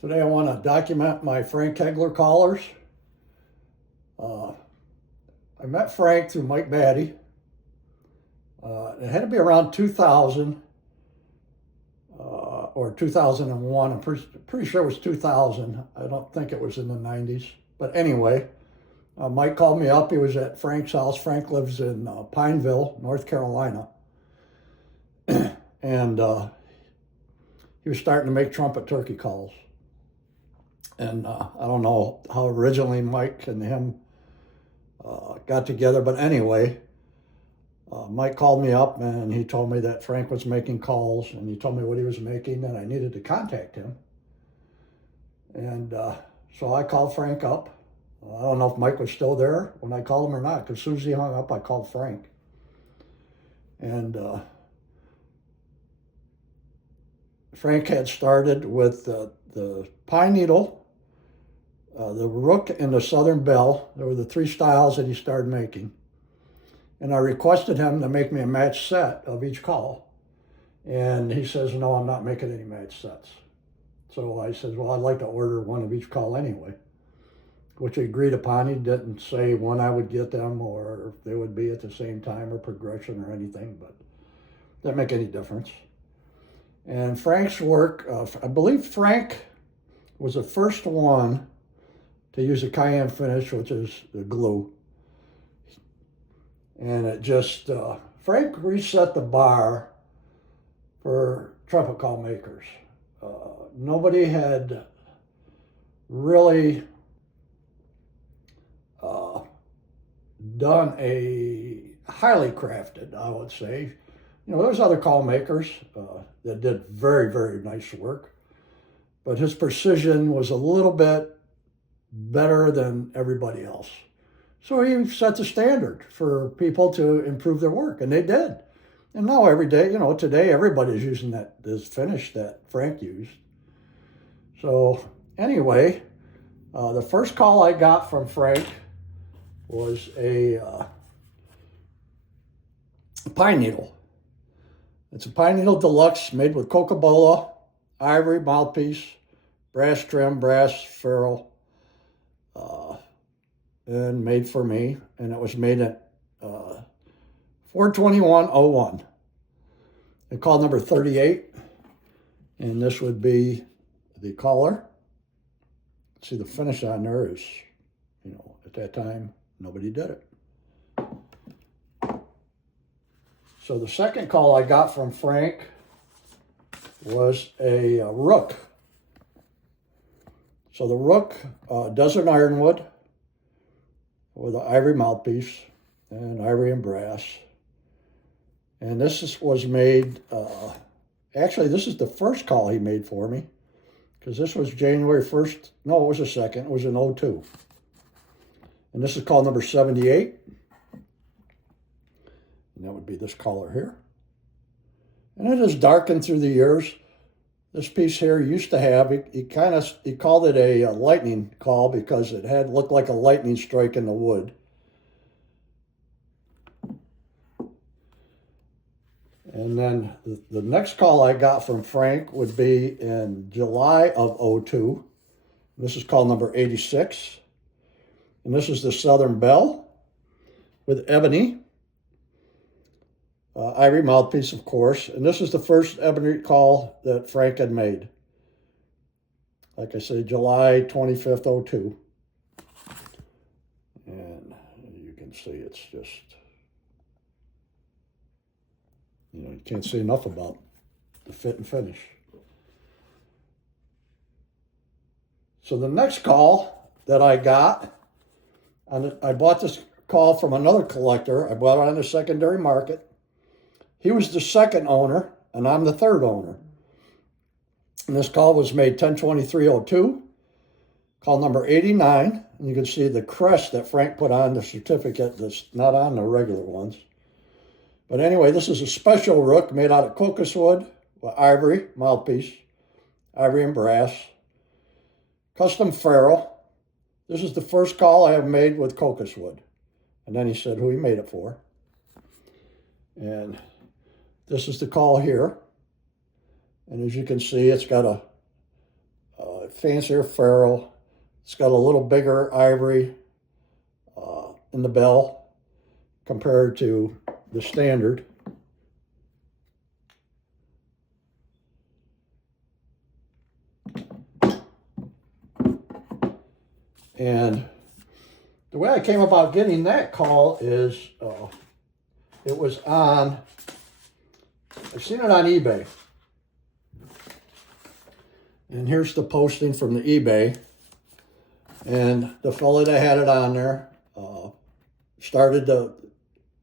Today I want to document my Frank Hegler collars. I met Frank through Mike Batty. It had to be around 2000 or 2001. I'm pretty sure it was 2000. I don't think it was in the 90s. But anyway, Mike called me up. He was at Frank's house. Frank lives in Pineville, North Carolina. And he was starting to make trumpet turkey calls. And I don't know how originally Mike and him got together, but anyway, Mike called me up and he told me that Frank was making calls, and he told me what he was making, and I needed to contact him. And so I called Frank up. I don't know if Mike was still there when I called him or not, because as soon as he hung up, I called Frank. And Frank had started with the pine needle, the rook, and the southern bell. There were the three styles that he started making. And I requested him to make me a match set of each call. And he says, no, I'm not making any match sets. So I said, well, I'd like to order one of each call anyway, which he agreed upon. He didn't say when I would get them or if they would be at the same time or progression or anything, but it didn't make any difference. And Frank's work, I believe Frank was the first one to use a cayenne finish, which is the glue. And it just, Frank reset the bar for trumpet call makers. Nobody had really done a highly crafted, I would say. You know, there's other call makers that did very, very nice work, but his precision was a little bit better than everybody else. So he set the standard for people to improve their work, and they did. And now every day, you know, today everybody's using this finish that Frank used. So anyway, the first call I got from Frank was a pine needle. It's a pine needle deluxe made with coca-cola, ivory mouthpiece, brass trim, brass ferrule, and made for me. And it was made at 4/21/01. It called number 38, and this would be the collar. See, the finish on there is, you know, at that time, nobody did it. So the second call I got from Frank was a rook. So the rook, desert ironwood with an ivory mouthpiece and ivory and brass. And this was made, actually this is the first call he made for me, because this was January 1st. No, it was the second. It was in 02. And this is call number 78. And that would be this collar here. And it has darkened through the years. This piece here used to have, he called it a lightning call because it had looked like a lightning strike in the wood. And then the next call I got from Frank would be in July of 02. This is call number 86. And this is the Southern Bell with ebony. Ivory mouthpiece, of course. And this is the first ebony call that Frank had made. Like I say, July 25th, 02. And you can see it's just, you know, you can't say enough about the fit and finish. So the next call that I got, and I bought this call from another collector. I bought it on the secondary market. He was the second owner, and I'm the third owner. And this call was made 10/23/02, call number 89. And you can see the crest that Frank put on the certificate that's not on the regular ones. But anyway, this is a special rook made out of cocos wood with ivory mouthpiece, ivory and brass, custom ferrule. This is the first call I have made with cocos wood. And then he said who he made it for. And this is the call here. And as you can see, it's got a fancier ferrule. It's got a little bigger ivory in the bell compared to the standard. And the way I came about getting that call is it was on, I've seen it on eBay. And here's the posting from the eBay. And the fellow that had it on there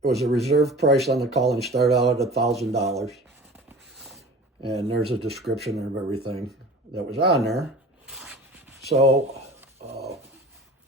it was a reserve price on the call, and he started out at $1,000. And there's a description of everything that was on there. So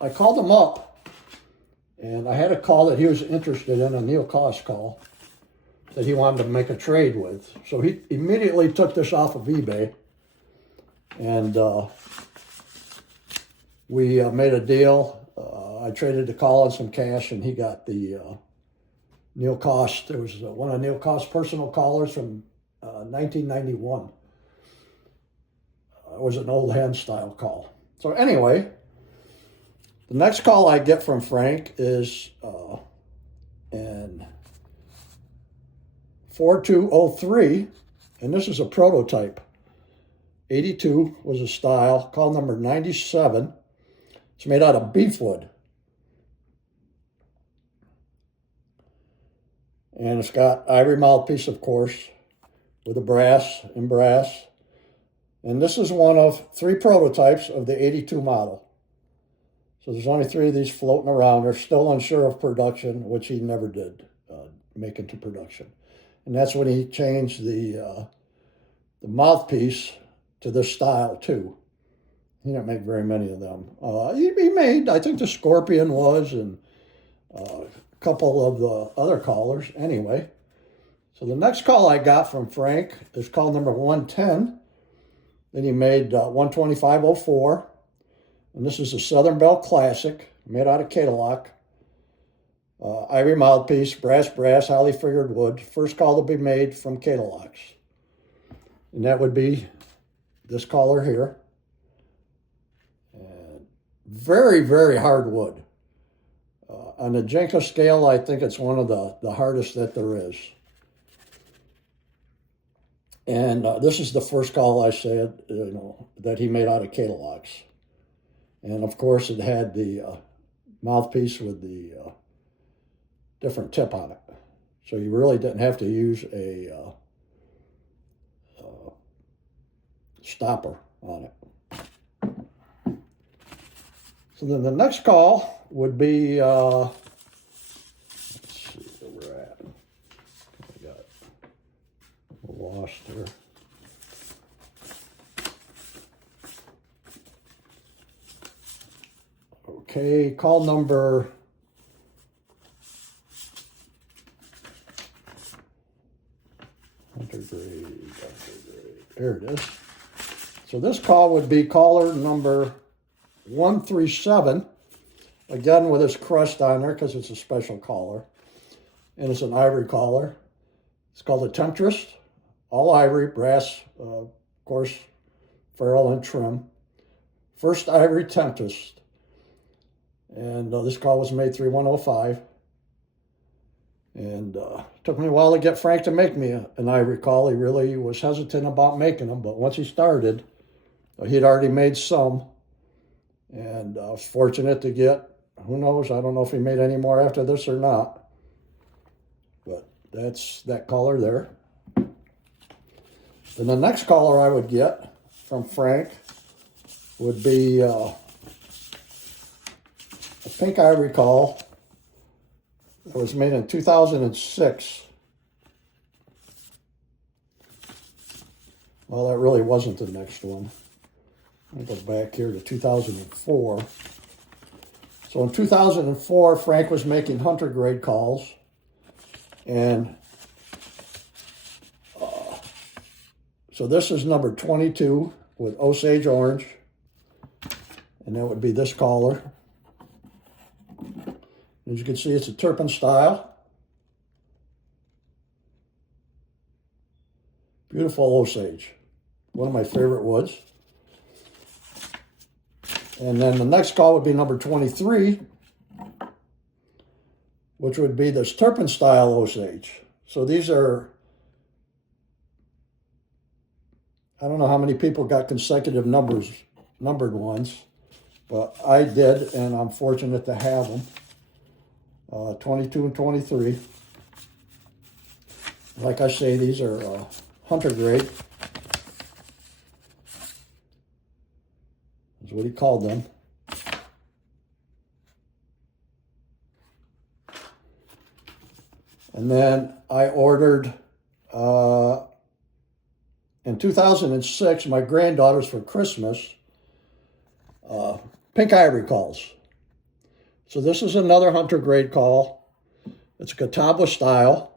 I called him up, and I had a call that he was interested in, a Neil Koss call, that he wanted to make a trade with. So he immediately took this off of eBay, and we made a deal. I traded the call and some cash, and he got the Neil Koss. It was one of Neil Koss' personal callers from 1991. It was an old hand style call. So anyway, the next call I get from Frank is in 4203, and this is a prototype. 82 was a style, call number 97. It's made out of beefwood. And it's got ivory mouthpiece, of course, with a brass. And this is one of 3 prototypes of the 82 model. So there's only 3 of these floating around. They're still unsure of production, which he never did make into production. And that's when he changed the mouthpiece to this style too. He didn't make very many of them. He made, I think the Scorpion was, and a couple of the other callers anyway. So the next call I got from Frank is call number 110. Then he made 12504. And this is a Southern Belle Classic, made out of Cadillac. Ivory mouthpiece, brass, highly figured wood. First call to be made from Cadillacs. And that would be this collar here. And very, very hard wood. On the Jenka scale, I think it's one of the hardest that there is. And this is the first call I said, that he made out of Cadillacs. And of course, it had the mouthpiece with the different tip on it. So you really didn't have to use a stopper on it. So then the next call would be, let's see where we're at. I got lost here. Okay, call number Hunter grade. There it is. So this call would be caller number 137, again with his crest on there because it's a special collar. And it's an ivory collar. It's called a Temptress, all ivory, brass, of course, ferrule and trim. First ivory Temptress. And this call was made 3105. And it took me a while to get Frank to make me an ivory call. He really was hesitant about making them, but once he started, he'd already made some. And I was fortunate to get, who knows, I don't know if he made any more after this or not. But that's that collar there. Then the next collar I would get from Frank would be a pink ivory call. It was made in 2006. Well, that really wasn't the next one. I'll go back here to 2004. So in 2004, Frank was making hunter grade calls. And so this is number 22 with Osage orange. And that would be this collar. As you can see, it's a Turpin style. Beautiful Osage. One of my favorite woods. And then the next call would be number 23, which would be this Turpin style Osage. So these are, I don't know how many people got consecutive numbered ones, but I did, and I'm fortunate to have them. 22 and 23. Like I say, these are hunter grade. That's what he called them. And then I ordered, in 2006, my granddaughters for Christmas, pink ivory calls. So this is another hunter grade call. It's a Catawba style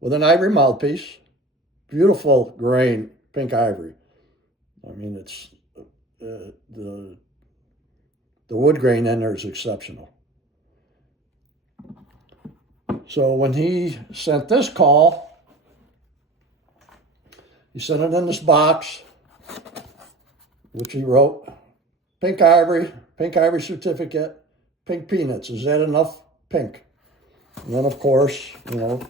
with an ivory mouthpiece. Beautiful grain, pink ivory. I mean, it's the wood grain in there is exceptional. So when he sent this call, he sent it in this box, which he wrote, pink ivory certificate, pink peanuts. Is that enough pink? And then, of course,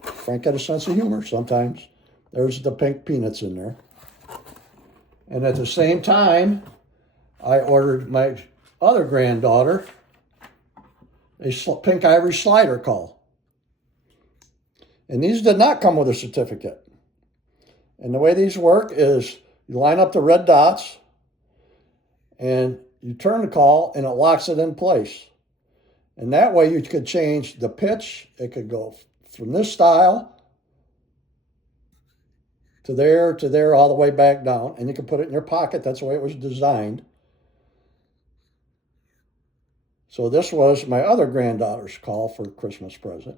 Frank had a sense of humor sometimes. There's the pink peanuts in there. And at the same time, I ordered my other granddaughter a pink ivory slider call. And these did not come with a certificate. And the way these work is you line up the red dots and you turn the call and it locks it in place. And that way you could change the pitch. It could go from this style to there, all the way back down. And you can put it in your pocket. That's the way it was designed. So this was my other granddaughter's call for Christmas present.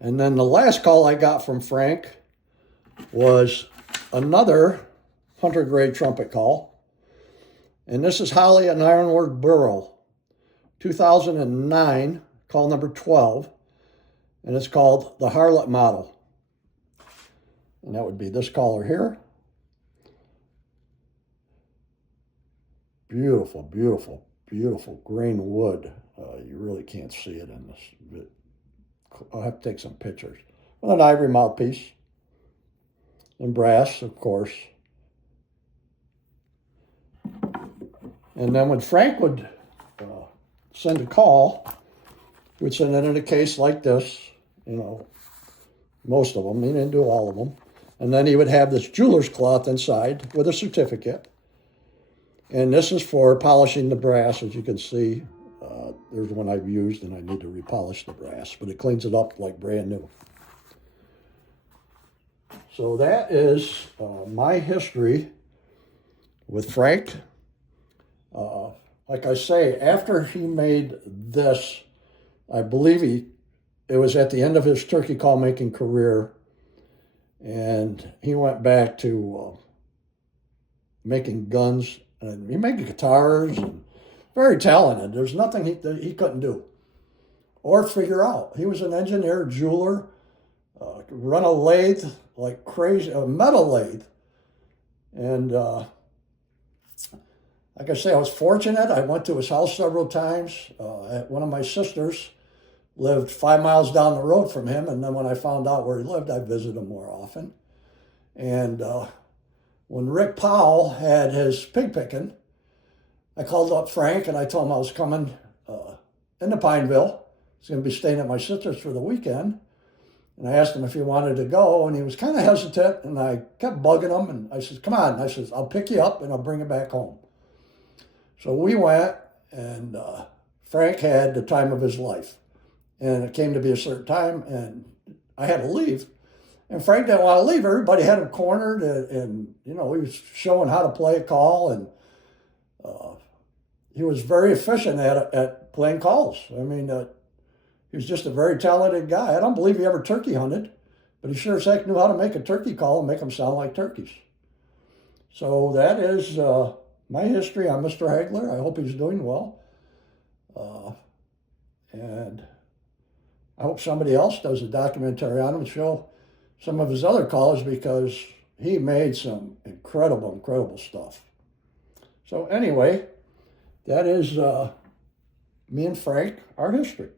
And then the last call I got from Frank was another hunter grade trumpet call. And this is Holly and Ironwood Burrow, 2009, call number 12. And it's called the Harlot Model. And that would be this caller here. Beautiful, beautiful, beautiful grain wood. You really can't see it in this. I'll have to take some pictures. With an ivory mouthpiece. And brass, of course. And then when Frank would send a call, he would send it in a case like this. Most of them. He didn't do all of them. And then he would have this jeweler's cloth inside with a certificate. And this is for polishing the brass, as you can see. There's one I've used, and I need to repolish the brass, but it cleans it up like brand new. So that is my history with Frank. Like I say, after he made this, I believe it was at the end of his turkey call making career, and he went back to making guns, and he made guitars, and very talented. There's nothing he couldn't do or figure out. He was an engineer, jeweler, run a lathe like crazy, a metal lathe. And like I say, I was fortunate. I went to his house several times. One of my sisters lived 5 miles down the road from him. And then when I found out where he lived, I visited him more often. And when Rick Powell had his pig picking, I called up Frank and I told him I was coming into Pineville. I was going to be staying at my sister's for the weekend. And I asked him if he wanted to go, and he was kind of hesitant, and I kept bugging him, and I said, come on. I said, I'll pick you up and I'll bring you back home. So we went, and Frank had the time of his life. And it came to be a certain time, and I had to leave. And Frank didn't want to leave. Everybody had him cornered, and he was showing how to play a call, and he was very efficient at playing calls. I mean, he was just a very talented guy. I don't believe he ever turkey hunted, but he sure as heck knew how to make a turkey call and make them sound like turkeys. So that is my history on Mr. Hegler. I hope he's doing well. And I hope somebody else does a documentary on him and show some of his other calls, because he made some incredible, incredible stuff. So anyway, that is me and Frank, our history.